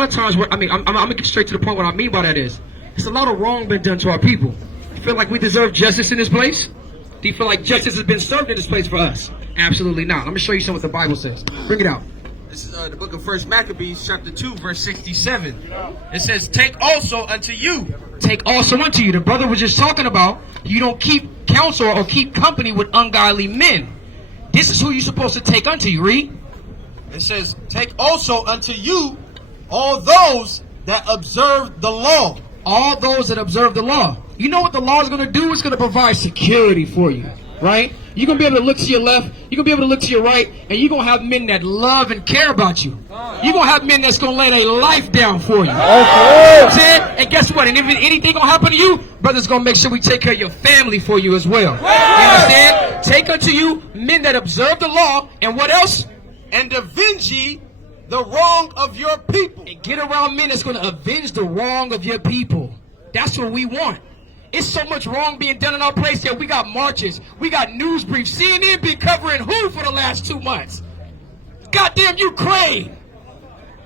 lot of times, I'm gonna get straight to the point. What I mean by that is, it's a lot of wrong been done to our people. You feel like we deserve justice in this place? Do you feel like justice has been served in this place for us? Absolutely not. Let me show you something what the Bible says. Bring it out. This is the book of 1 Maccabees, chapter 2, verse 67. It says, take also unto you. Take also unto you. The brother was just talking about, you don't keep counsel or keep company with ungodly men. This is who you're supposed to take unto you. Read. It says, take also unto you all those that observe the law. All those that observe the law. You know what the law is going to do? It's going to provide security for you, right? You're going to be able to look to your left. You're going to be able to look to your right. And you're going to have men that love and care about you. You're going to have men that's going to lay their life down for you. And guess what? And if anything going to happen to you, brother's going to make sure we take care of your family for you as well. You understand? Take unto you men that observe the law. And what else? And avenge ye the wrong of your people. And get around men that's going to avenge the wrong of your people. That's what we want. It's so much wrong being done in our place that we got marches, we got news briefs. CNN been covering who for the last 2 months? Goddamn Ukraine.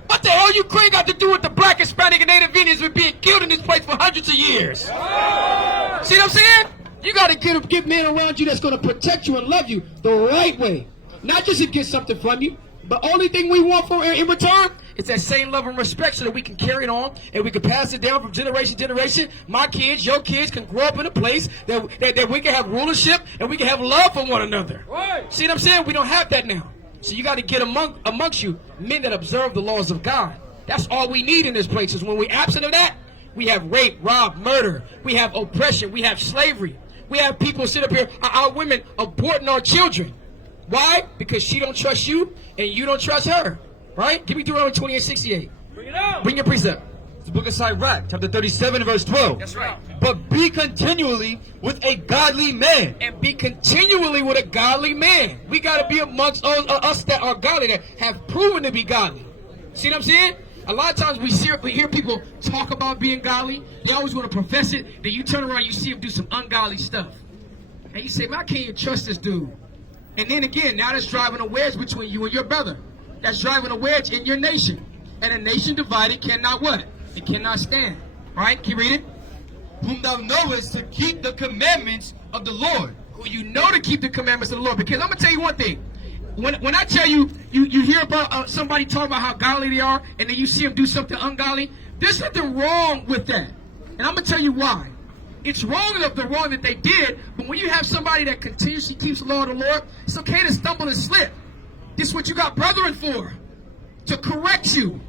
What the hell Ukraine got to do with the black, Hispanic, and Native Indians been being killed in this place for hundreds of years? See what I'm saying? You got to get men around you that's going to protect you and love you the right way. Not just to get something from you, but only thing we want for in return is that same love and respect so that we can carry it on and we can pass it down from generation to generation. My kids, your kids can grow up in a place that we can have rulership and we can have love for one another. Right. See what I'm saying? We don't have that now. So you got to get amongst you men that observe the laws of God. That's all we need in this place. Is when we're absent of that, we have rape, rob, murder. We have oppression. We have slavery. We have people sit up here, our women aborting our children. Why? Because she don't trust you and you don't trust her. Right? Give me Deuteronomy 28:68. Bring it out. Bring your precept. It's the book of Sirach, chapter 37, verse 12. That's right. But be continually with a godly man. And be continually with a godly man. We got to be amongst us that are godly, that have proven to be godly. See what I'm saying? A lot of times we hear people talk about being godly. They always want to profess it. Then you turn around, you see them do some ungodly stuff. And you say, man, I can't even trust this dude. And then again, now that's driving a wedge between you and your brother. That's driving a wedge in your nation. And a nation divided cannot what? It cannot stand. Right? Keep reading. Whom thou knowest to keep the commandments of the Lord. Who you know to keep the commandments of the Lord. Because I'm going to tell you one thing. When I tell you, you hear about somebody talk about how godly they are, and then you see them do something ungodly, there's nothing wrong with that. And I'm going to tell you why. It's wrong enough the wrong that they did, but when you have somebody that continuously keeps the law of the Lord, it's okay to stumble and slip. This is what you got brethren for, to correct you.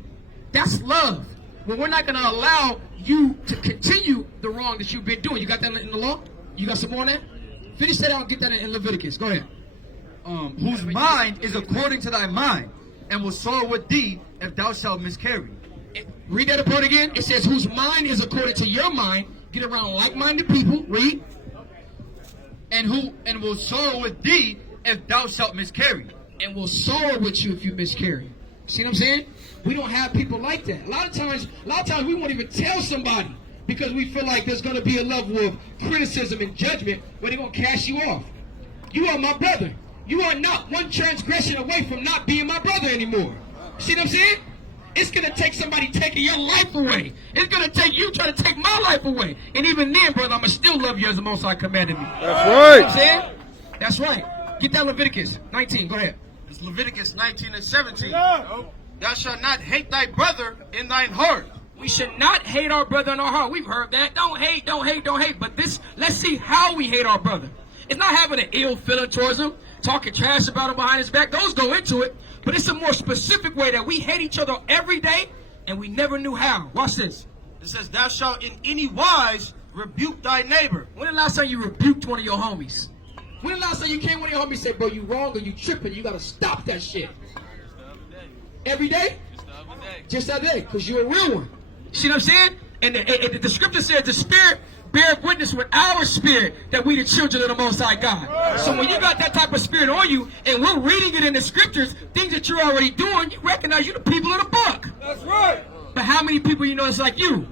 That's love. Well, we're not going to allow you to continue the wrong that you've been doing. You got that in the law? You got some more on that? Finish that out and get that in Leviticus. Go ahead. Whose mind is according to thy mind, and will sorrow with thee if thou shalt miscarry. Read that part again. It says, whose mind is according to your mind. Get around like-minded people. Read. And will sorrow with thee if thou shalt miscarry. And will sorrow with you if you miscarry. See what I'm saying? We don't have people like that. A lot of times we won't even tell somebody because we feel like there's going to be a level of criticism and judgment where they're going to cast you off. You are my brother. You are not one transgression away from not being my brother anymore. See what I'm saying? It's going to take somebody taking your life away. It's going to take you trying to take my life away. And even then, brother, I'm going to still love you as the Most High commanded me. That's right. You know what I'm saying? That's right. Get that Leviticus 19. Go ahead. It's Leviticus 19 and 17. Thou shalt not hate thy brother in thine heart. We should not hate our brother in our heart. We've heard that. Don't hate, don't hate, don't hate. But let's see how we hate our brother. It's not having an ill feeling towards him, talking trash about him behind his back. Those go into it. But it's a more specific way that we hate each other every day, and we never knew how. Watch this. It says, thou shalt in any wise rebuke thy neighbor. When the last time you rebuked one of your homies? When the last time you came one of your homies and said, bro, you wrong or you tripping, you got to stop that shit? Every day? Just the other day, because you're a real one. See what I'm saying? And the scripture says the Spirit bear witness with our spirit that we the children of the Most High God. So when you got that type of spirit on you, and we're reading it in the scriptures, things that you're already doing, you recognize you're the people of the book. That's right. But how many people you know it's like you?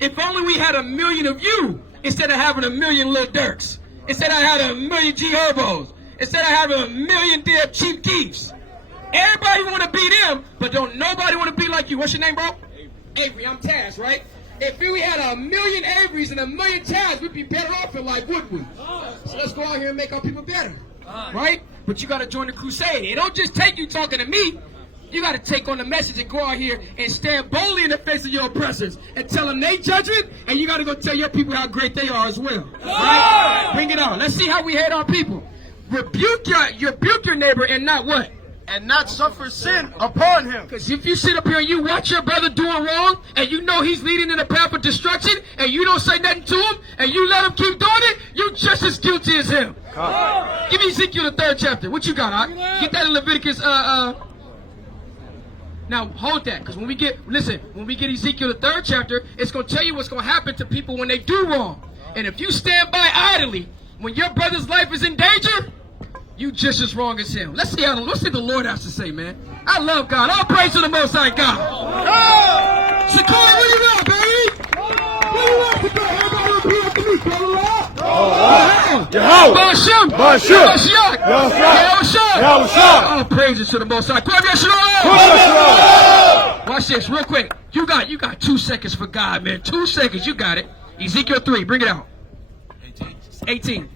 If only we had 1 million of you, instead of having 1 million Lil Durks. Instead of having 1 million G Herbos. Instead of having 1 million damn Chief Keefs. Everybody want to be them, but don't nobody want to be like you. What's your name, bro? Avery. I'm Taz, right? If we had 1,000,000 Averys and 1,000,000 Taz, we'd be better off in life, wouldn't we? So let's go out here and make our people better, right? But you got to join the crusade. It don't just take you talking to me. You got to take on the message and go out here and stand boldly in the face of your oppressors and tell them they judgment, and you got to go tell your people how great they are as well. Right? Bring it on. Let's see how we hate our people. Rebuke your neighbor and not what? And not suffer sin upon him. Because if you sit up here and you watch your brother doing wrong, and you know he's leading in a path of destruction, and you don't say nothing to him, and you let him keep doing it, you're just as guilty as him. Give me Ezekiel the 3rd chapter. What you got, Doc? Get that in Leviticus, Now, hold that, because when we get Ezekiel the 3rd chapter, it's going to tell you what's going to happen to people when they do wrong. And if you stand by idly, when your brother's life is in danger, you just as wrong as him. Let's see the Lord has to say, man. I love God. All praise to the Most High God. Shakar, what do you want, baby? What do you want, Shakar? Everybody repeat after me, brother. All praises to the Most High. Watch this real quick. You got 2 seconds for God, man. 2 seconds. You got it. Ezekiel 3. Bring it out. 18.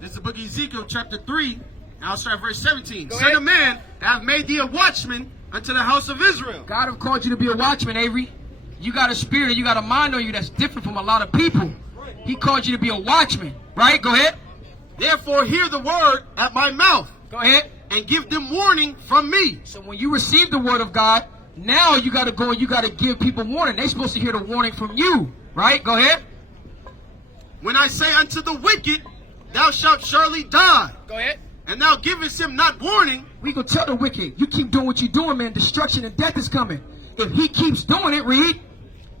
This is the book of Ezekiel, chapter 3. And I'll start at verse 17. Son of man, I have made thee a watchman unto the house of Israel. God have called you to be a watchman, Avery. You got a spirit and you got a mind on you that's different from a lot of people. He called you to be a watchman, right? Go ahead. Therefore hear the word at my mouth. Go ahead. And give them warning from me. So when you receive the word of God, now you got to go and you got to give people warning. They're supposed to hear the warning from you, right? Go ahead. When I say unto the wicked, thou shalt surely die. Go ahead. And thou givest him not warning. We gonna tell the wicked, you keep doing what you're doing, man. Destruction and death is coming. If he keeps doing it, read.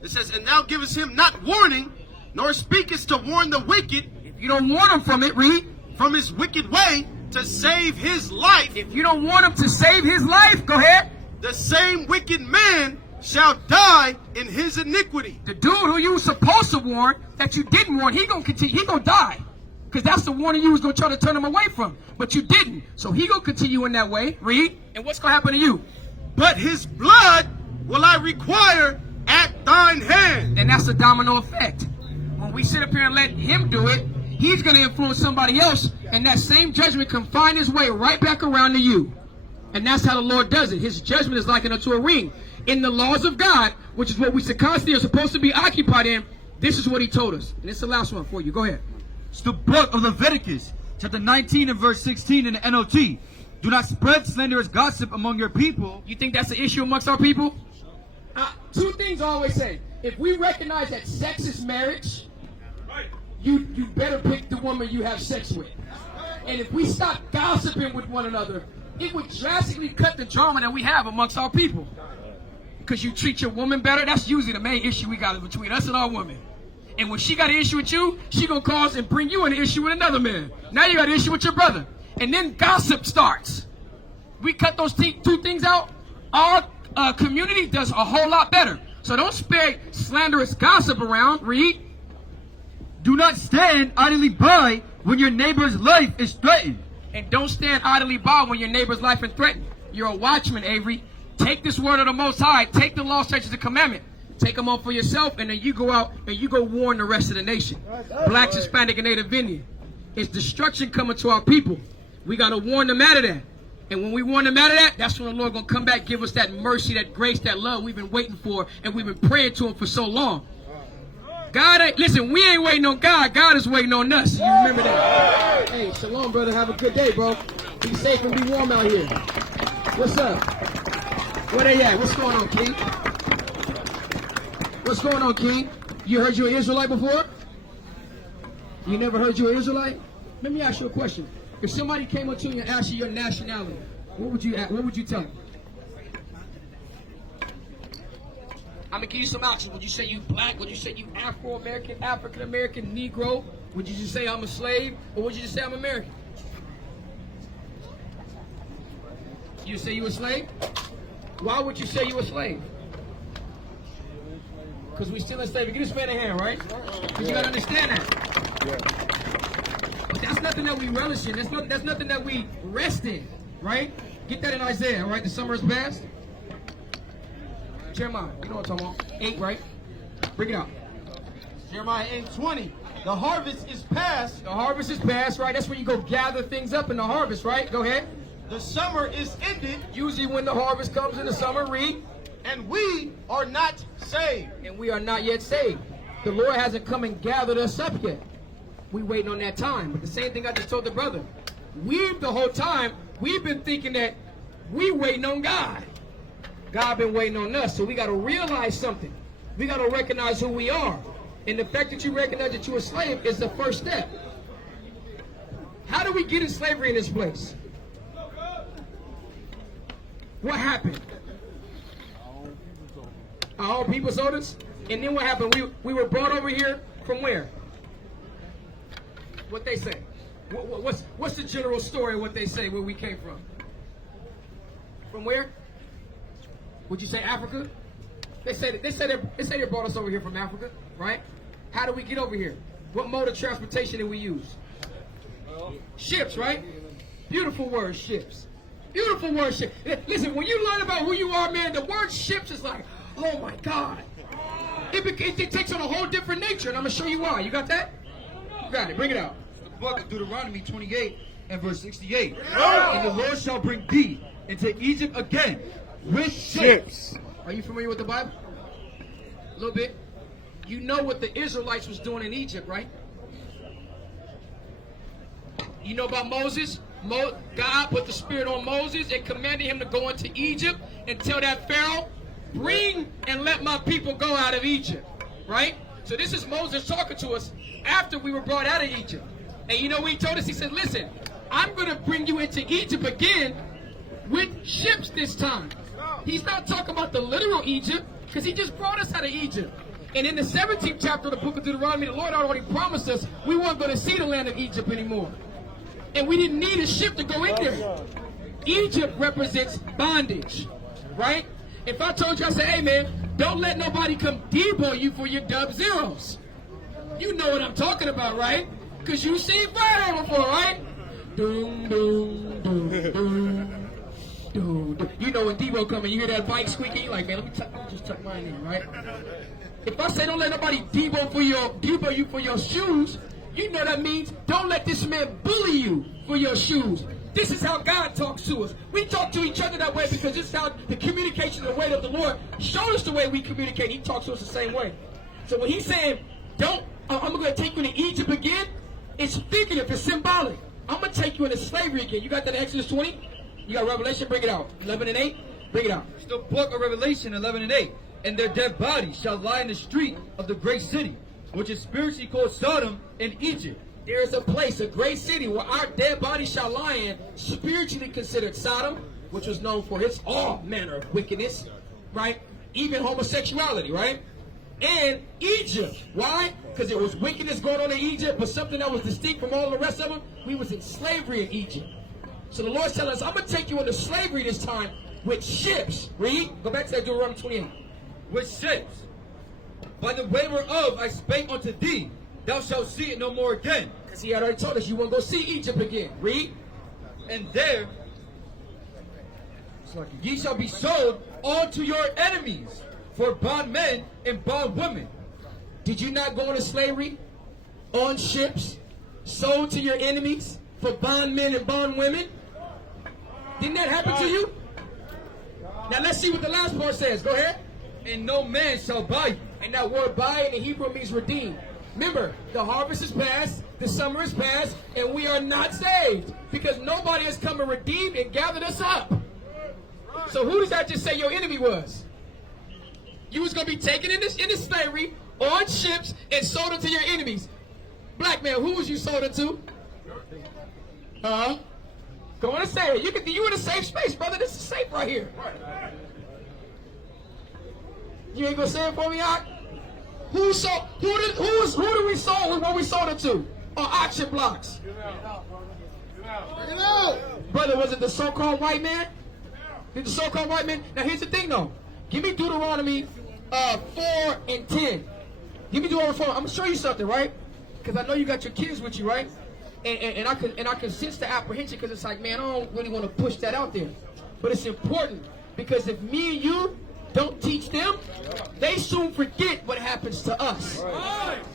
It says, and thou givest him not warning, nor speakest to warn the wicked. If you don't warn him from it, read. From his wicked way to save his life. If you don't want him to save his life, go ahead. The same wicked man shall die in his iniquity. The dude who you were supposed to warn that you didn't warn, he gonna continue. He gonna die. Because that's the warning you was going to try to turn him away from. But you didn't. So he going to continue in that way. Read. And what's going to happen to you? But his blood will I require at thine hand. And that's the domino effect. When we sit up here and let him do it, he's going to influence somebody else. And that same judgment can find his way right back around to you. And that's how the Lord does it. His judgment is likened unto a ring. In the laws of God, which is what we constantly are supposed to be occupied in, this is what he told us. And it's the last one for you. Go ahead. It's the book of Leviticus, chapter 19 and verse 16 in the NLT. Do not spread slanderous gossip among your people. You think that's an issue amongst our people? 2 things I always say. If we recognize that sex is marriage, you better pick the woman you have sex with. And if we stop gossiping with one another, it would drastically cut the drama that we have amongst our people. Because you treat your woman better, that's usually the main issue we got between us and our women. And when she got an issue with you, she gonna cause and bring you an issue with another man. Now you got an issue with your brother. And then gossip starts. We cut those 2 things out, our community does a whole lot better. So don't spread slanderous gossip around. Read. Do not stand idly by when your neighbor's life is threatened. And don't stand idly by when your neighbor's life is threatened. You're a watchman, Avery. Take this word of the Most High. Take the law, statutes, and commandment. Take them on for yourself, and then you go out and you go warn the rest of the nation. Blacks, Hispanic, and Native Indian. It's destruction coming to our people. We got to warn them out of that. And when we warn them out of that, that's when the Lord going to come back, give us that mercy, that grace, that love we've been waiting for, and we've been praying to him for so long. God ain't, listen, we ain't waiting on God. God is waiting on us. You remember that? Hey, shalom, brother. Have a good day, bro. Be safe and be warm out here. What's up? Where they at? What's going on, King? What's going on, King? You heard you're an Israelite before? You never heard you're an Israelite? Let me ask you a question. If somebody came up to you and asked you your nationality, what would you tell them? I'm going to give you some options. Would you say you black? Would you say you Afro-American, African-American, Negro? Would you just say I'm a slave? Or would you just say I'm American? You say you a slave? Why would you say you a slave? Because we still in slavery. Give this man a hand, right? Because you got to understand that. But that's nothing that we relish in. That's nothing that we rest in, right? Get that in Isaiah, all right? The summer is past. Jeremiah, you know what I'm talking about. 8, right? Bring it out. Jeremiah 8:20. The harvest is past. The harvest is past, right? That's when you go gather things up in the harvest, right? Go ahead. The summer is ended. Usually when the harvest comes in the summer, read. And we are not saved. And we are not yet saved. The Lord hasn't come and gathered us up yet. We waiting on that time. But the same thing I just told the brother. The whole time, we've been thinking that we waiting on God. God been waiting on us. So we got to realize something. We got to recognize who we are. And the fact that you recognize that you're a slave is the first step. How do we get in slavery in this place? What happened? Our own people sold us? And then what happened? We were brought over here from where? What they say? What's the general story of what they say where we came from? From where? Would you say Africa? They say they brought us over here from Africa, right? How do we get over here? What mode of transportation did we use? Ships, right? Beautiful word, ships. Beautiful word, ships. Listen, when you learn about who you are, man, the word ships is like, oh my God. It takes on a whole different nature, and I'm going to show you why. You got that? You got it. Bring it out. The book of Deuteronomy 28 and verse 68. And the Lord shall bring thee into Egypt again with ships. Are you familiar with the Bible? A little bit. You know what the Israelites was doing in Egypt, right? You know about Moses? God put the spirit on Moses and commanded him to go into Egypt and tell that Pharaoh, bring and let my people go out of Egypt, right? So this is Moses talking to us after we were brought out of Egypt. And you know what he told us? He said, listen, I'm going to bring you into Egypt again with ships this time. He's not talking about the literal Egypt because he just brought us out of Egypt. And in the 17th chapter of the book of Deuteronomy, the Lord already promised us we weren't going to see the land of Egypt anymore. And we didn't need a ship to go in there. Egypt represents bondage, right? If I told you, I said, hey man, don't let nobody come debo you for your dub zeros. You know what I'm talking about, right? Because you've seen fire before, right? Doom, doom, doom, doom. Dude, you know when Debo come and you hear that bike squeaking, you're like, man, let me just tuck mine in, right? If I say don't let nobody Debo you for your shoes, you know that means don't let this man bully you for your shoes. This is how God talks to us. We talk to each other that way because this is how the communication, the way of the Lord showed us the way we communicate. He talks to us the same way. So when he's saying, I'm going to take you into Egypt again, it's figurative, it's symbolic. I'm going to take you into slavery again. You got that in Exodus 20? You got Revelation? Bring it out. 11 and 8? Bring it out. It's the book of Revelation 11 and 8. And their dead bodies shall lie in the street of the great city, which is spiritually called Sodom in Egypt. There is a place, a great city, where our dead bodies shall lie in, spiritually considered Sodom, which was known for its all manner of wickedness, right? Even homosexuality, right? And Egypt. Why? Because there was wickedness going on in Egypt, but something that was distinct from all the rest of them. We was in slavery in Egypt. So the Lord's telling us, I'm going to take you into slavery this time with ships. Read. Go back to that Deuteronomy 28. With ships. By the way whereof I spake unto thee, thou shalt see it no more again. Because he had already told us you won't go see Egypt again. Read. And there ye shall be sold unto your enemies for bondmen and bondwomen. Did you not go into slavery on ships, sold to your enemies for bondmen and bondwomen? Didn't that happen to you? Now let's see what the last part says. Go ahead. And no man shall buy you. And that word buy in the Hebrew means redeem. Remember, the harvest is past, the summer is past, and we are not saved because nobody has come and redeemed and gathered us up. So who does that just say your enemy was? You was going to be taken into slavery on ships and sold into your enemies. Black man, who was you sold into? Huh? Go on and say it. You in a safe space, brother. This is safe right here. You ain't gonna say it for me, Ock? Who do we sold and what we sold it to? On auction blocks. Brother, was it the so-called white man? Did the so-called white man? Now here's the thing though. Give me Deuteronomy 4 and 10. Give me Deuteronomy 4. I'm gonna show you something, right? Because I know you got your kids with you, right? And I can sense the apprehension because it's like, man, I don't really want to push that out there. But it's important because if me and you don't teach them, they soon forget what happens to us.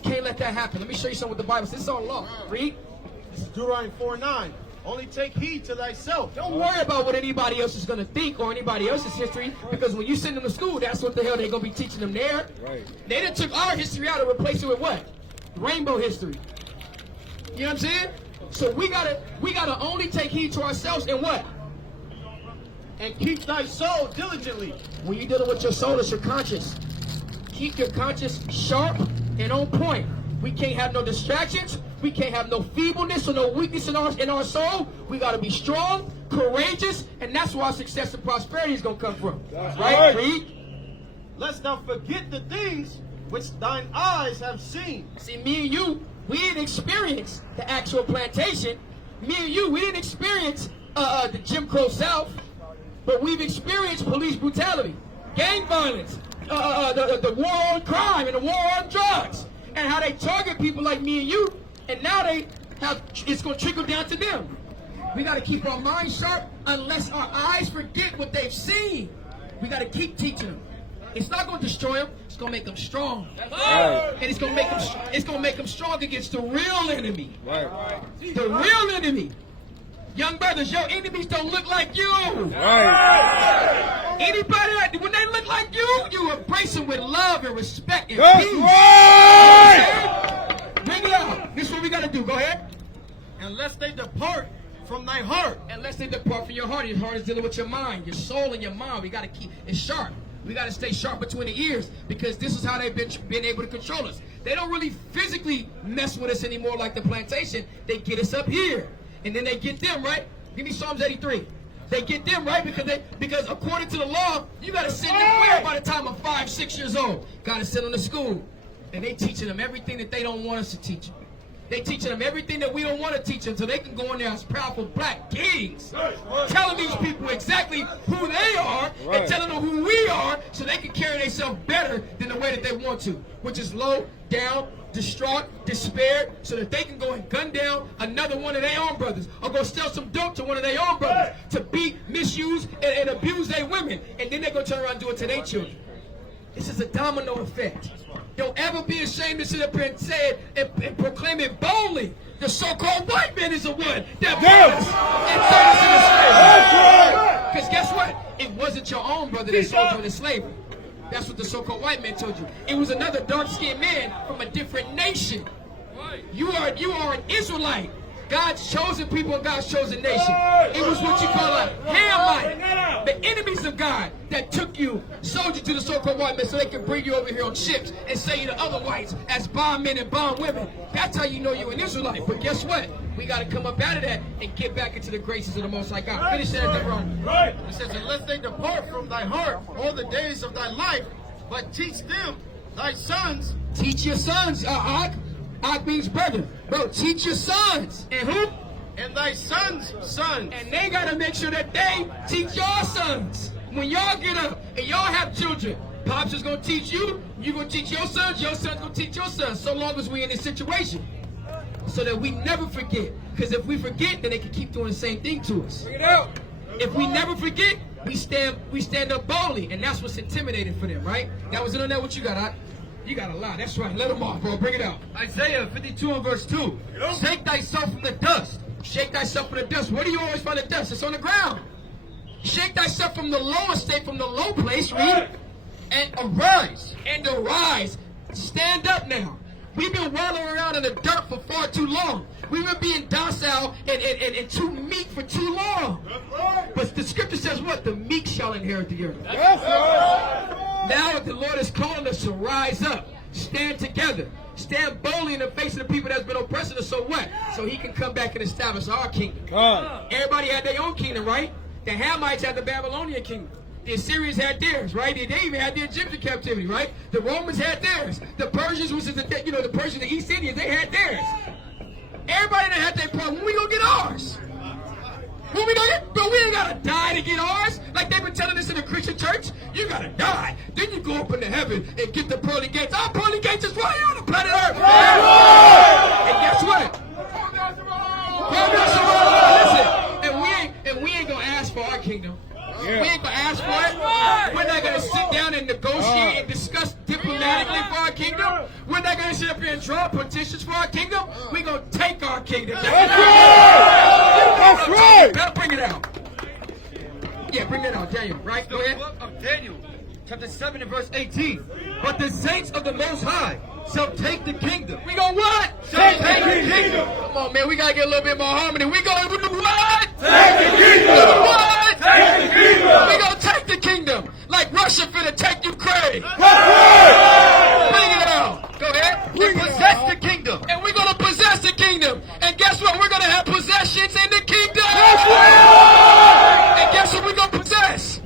Can't let that happen. Let me show you something with the Bible says. It's on law. Read. This is Deuteronomy 4:9. Only take heed to thyself. Don't worry about what anybody else is going to think or anybody else's history, because when you send them to school, that's what the hell they're going to be teaching them there. They done took our history out and replaced it with what? Rainbow history. You know what I'm saying? So we gotta only take heed to ourselves and what? And keep thy soul diligently. When you're dealing with your soul, it's your conscience. Keep your conscience sharp and on point. We can't have no distractions. We can't have no feebleness or no weakness in our soul. We got to be strong, courageous, and that's where our success and prosperity is going to come from. Right? Read. Lest thou forget the things which thine eyes have seen. See, me and you, we didn't experience the actual plantation. Me and you, we didn't experience the Jim Crow South, but we've experienced police brutality, gang violence, the war on crime and the war on drugs, and how they target people like me and you, and now it's going to trickle down to them. We got to keep our minds sharp unless our eyes forget what they've seen. We got to keep teaching them. It's not going to destroy them. It's going to make them strong. And it's going to make them strong against the real enemy. The real enemy. Young brothers, your enemies don't look like you. Anybody, when they look like you embrace them with love and respect and peace. Bring it out. This is what we got to do. Go ahead. Unless they depart from thy heart. Unless they depart from your heart. Your heart is dealing with your mind, your soul and your mind. We got to keep it sharp. We got to stay sharp between the ears, because this is how they've been able to control us. They don't really physically mess with us anymore like the plantation. They get us up here, and then they get them, right? Give me Psalms 83. They get them, right? Because according to the law, you got to send them where by the time of 5, 6 years old? Got to send them to school. And they teaching them everything that they don't want us to teach them. They teaching them everything that we don't want to teach them, so they can go in there as powerful black kings, telling these people exactly who they are and telling them who we are, so they can carry themselves better than the way that they want to, which is low, down, distraught, despaired, so that they can go and gun down another one of their own brothers, or go steal some dope to one of their own brothers, to beat, misuse, and abuse their women, and then they're going to turn around and do it to their children. This is a domino effect. Don't ever be ashamed to sit up here and say it and proclaim it boldly. The so-called white man is the one that brought us into slavery. Because guess what? It wasn't your own brother that sold you into slavery. That's what the so-called white man told you. It was another dark-skinned man from a different nation. You are an Israelite. God's chosen people and God's chosen nation. It was what you call a Hamite. The enemies of God that took you, sold you to the so-called white men so they could bring you over here on ships and sell you to other whites as bondmen and bondwomen. That's how you know you're an Israelite. But guess what? We got to come up out of that and get back into the graces of the Most High God. Finish that, Deuteronomy. It says, unless they depart from thy heart all the days of thy life, but teach them, thy sons. Teach your sons, Ak means brother. Bro, teach your sons. And who? And thy sons' sons. And they got to make sure that they teach your sons. When y'all get up and y'all have children, Pops is going to teach you, you're going to teach your son's going to teach your sons, so long as we're in this situation. So that we never forget. Because if we forget, then they can keep doing the same thing to us. Bring it out. If we never forget, we stand up boldly. And that's what's intimidating for them, right? That was in there. What you got, Ak? You got a lot. That's right. Let them off, bro. Bring it out. Isaiah 52 and verse 2. Shake thyself from the dust. Shake thyself from the dust. Where do you always find the dust? It's on the ground. Shake thyself from the low estate, from the low place, read, and arise. And arise. Stand up now. We've been wallowing around in the dirt for far too long. We've been being docile and too meek for too long. But the scripture says what? The meek shall inherit the earth. Now the Lord is calling us to rise up, stand together, stand boldly in the face of the people that's been oppressing us. So what? So he can come back and establish our kingdom. Everybody had their own kingdom, right? The Hamites had the Babylonian kingdom. The Assyrians had theirs, right? They even had the Egyptian captivity, right? The Romans had theirs. The Persians, which is the Persians, the East Indians, they had theirs. Everybody that had their part. When we gonna get ours? When we gonna get? Bro, we ain't gotta die to get ours. Like they've been telling us in the Christian church, you gotta die. Then you go up into heaven and get the pearly gates. Our pearly gates is right here on the planet Earth. And guess what? not going to sit up here and draw petitions for our kingdom. We're going to take our kingdom. That's right. Now bring it out. Yeah, bring that out, Daniel. Right? Go ahead. Book of Daniel, chapter 7 and verse 18. But the saints of the Most High shall take the kingdom. We gonna what? Take the kingdom. Come on, man. We gotta get a little bit more harmony. We gonna do what? Take the kingdom. What? Take the kingdom. We gonna take the kingdom. Like Russia finna take Ukraine. That's right. Bring it out. Go ahead. And possess the kingdom. And we're gonna possess the kingdom. And guess what? We're gonna have possessions in the kingdom. That's right. And guess what we're gonna possess?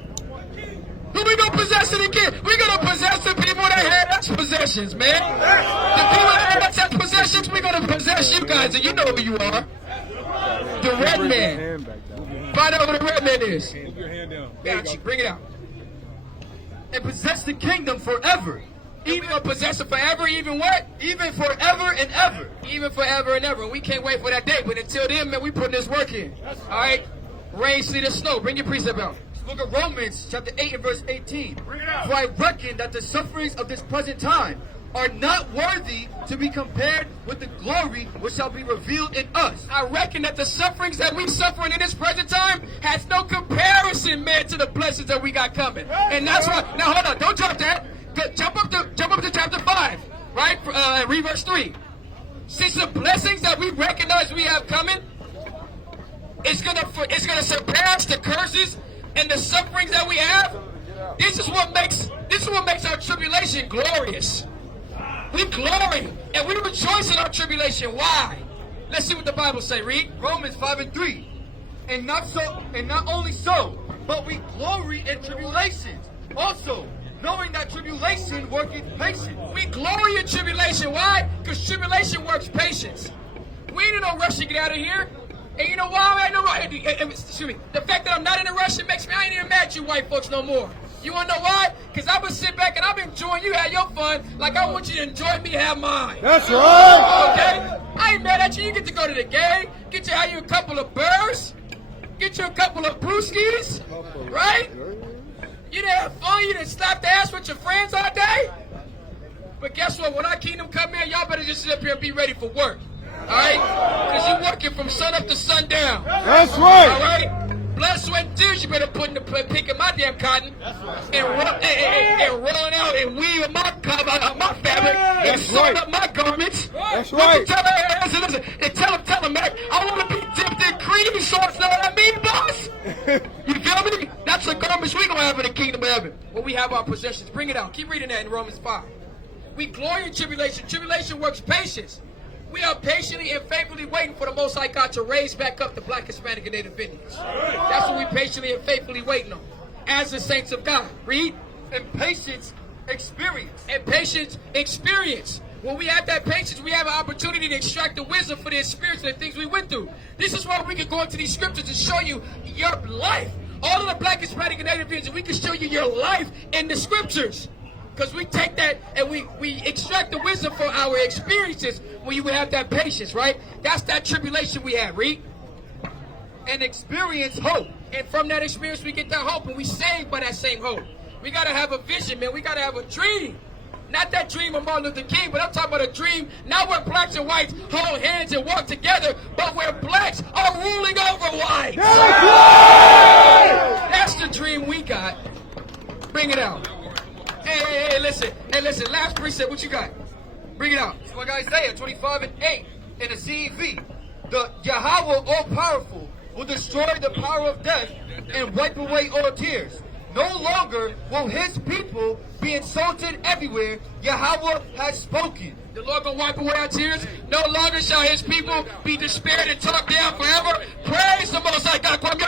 Who we gonna possess in the kingdom? We're gonna possess the people that had us possessions, man. The people that had us as possessions, we're gonna possess you guys, and you know who you are. The red man. Find out who the red man is. Move your hand down. Got you. Bring it out. And possess the kingdom forever. Even gonna possess it forever, even what? Even forever and ever. Even forever and ever. And we can't wait for that day. But until then, man, we putting this work in. All right? Rain, sleet, or snow. Bring your precept out. Book of Romans, chapter 8 and verse 18. For I reckon that the sufferings of this present time are not worthy to be compared with the glory which shall be revealed in us. I reckon that the sufferings that we suffering in this present time has no comparison, man, to the blessings that we got coming. And that's why. Now hold on, don't drop that. Jump up to chapter 5, right? Read verse 3. Since the blessings that we recognize we have coming, it's gonna surpass the curses and the sufferings that we have. This is what makes our tribulation glorious. We glory and we rejoice in our tribulation. Why? Let's see what the Bible say. Read Romans 5 and 3. And not only so, but we glory in tribulations. Also, knowing that tribulation worketh patience. We glory in tribulation. Why? Because tribulation works patience. We ain't in no rush to get out of here. And you know why I ain't no rush? Excuse me. The fact that I'm not in a rush, it makes me, I ain't even mad at you white folks no more. You want to know why? Because I'm going to sit back and I'm enjoying you have your fun like I want you to enjoy me have mine. That's right. Okay? I ain't mad at you. You get to go to the game, get you have you a couple of burrs, get you a couple of brewskis, right? You didn't have fun. You didn't slap the ass with your friends all day. But guess what? When our kingdom come in, y'all better just sit up here and be ready for work. All right? Because you're working from sun up to sundown. That's right. All right? Blood, sweat, and tears, you better put in the picking my damn cotton and rolling out and weaving my fabric and sewing up my garments. That's right. Listen, and tell them, man, I want to be dipped in cream sauce. Know what I mean, boss? You feel me? That's the garments we gonna have in the kingdom of heaven. When we have our possessions, bring it out. Keep reading that in Romans 5. We glory in tribulation. Tribulation works patience. We are patiently and faithfully waiting for the Most High God to raise back up the Black, Hispanic, and Native Indians. That's what we patiently and faithfully waiting on. As the saints of God. Read. And patience experience. And patience experience. When we have that patience, we have an opportunity to extract the wisdom for the experience and the things we went through. This is why we can go into these scriptures and show you your life. All of the Black, Hispanic, and Native Indians, we can show you your life in the scriptures. Because we take that and we extract the wisdom for our experiences when you have that patience, right? That's that tribulation we have, read. And experience hope. And from that experience, we get that hope, and we saved by that same hope. We got to have a vision, man. We got to have a dream. Not that dream of Martin Luther King, but I'm talking about a dream not where blacks and whites hold hands and walk together, but where blacks are ruling over whites. That's the dream we got. Bring it out. Hey, listen. Last precept, what you got? Bring it out. It's like Isaiah 25 and 8 in the CEV. The Yahweh all-powerful will destroy the power of death and wipe away all tears. No longer will his people be insulted everywhere. Yahweh has spoken. The Lord gonna wipe away our tears. No longer shall his people be despaired and talked down forever. Praise the Most High God. Kwam you